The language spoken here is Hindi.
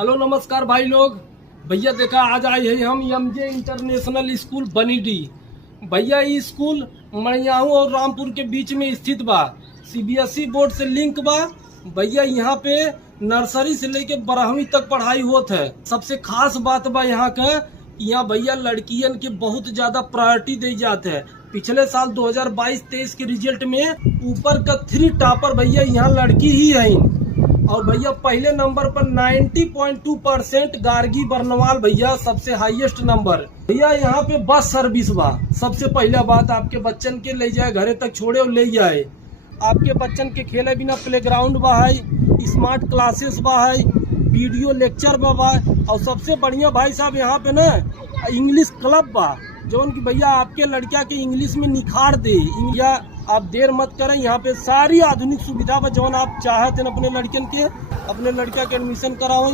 हेलो नमस्कार भाई लोग। भैया देखा आज आए हैं हम एमजे इंटरनेशनल स्कूल बनीडी। भैया ये स्कूल मड़ियाहू और रामपुर के बीच में स्थित बा। सीबीएसई बोर्ड से लिंक बा। भैया यहाँ पे नर्सरी से लेके 12वीं तक पढ़ाई होत है। सबसे खास बात बा यहाँ का, यहाँ भैया लड़कियन के बहुत ज्यादा प्रायोरिटी दी जाते है। पिछले साल 2022-23 के रिजल्ट में ऊपर का 3 टॉपर भैया यहाँ लड़की ही है। और भैया पहले नंबर पर 90.2% गार्गी बर्नवाल भैया सबसे हाईएस्ट नंबर। भैया यहाँ पे बस सर्विस बा। सबसे पहला बात, आपके बच्चन के ले जाए घरे तक छोड़े और ले जाए। आपके बच्चन के खेले बिना प्लेग्राउंड बा है, स्मार्ट क्लासेस बा है, वीडियो लेक्चर बा। और सबसे बढ़िया भाई साहब यहाँ पे ना इंग्लिश क्लब बा, जो कि भैया आपके लड़किया के इंग्लिश में निखार दे। या आप देर मत करें, यहाँ पे सारी आधुनिक सुविधा बा, जो आप चाहते हैं अपने लड़कियन के, अपने लड़किया के एडमिशन कराओ।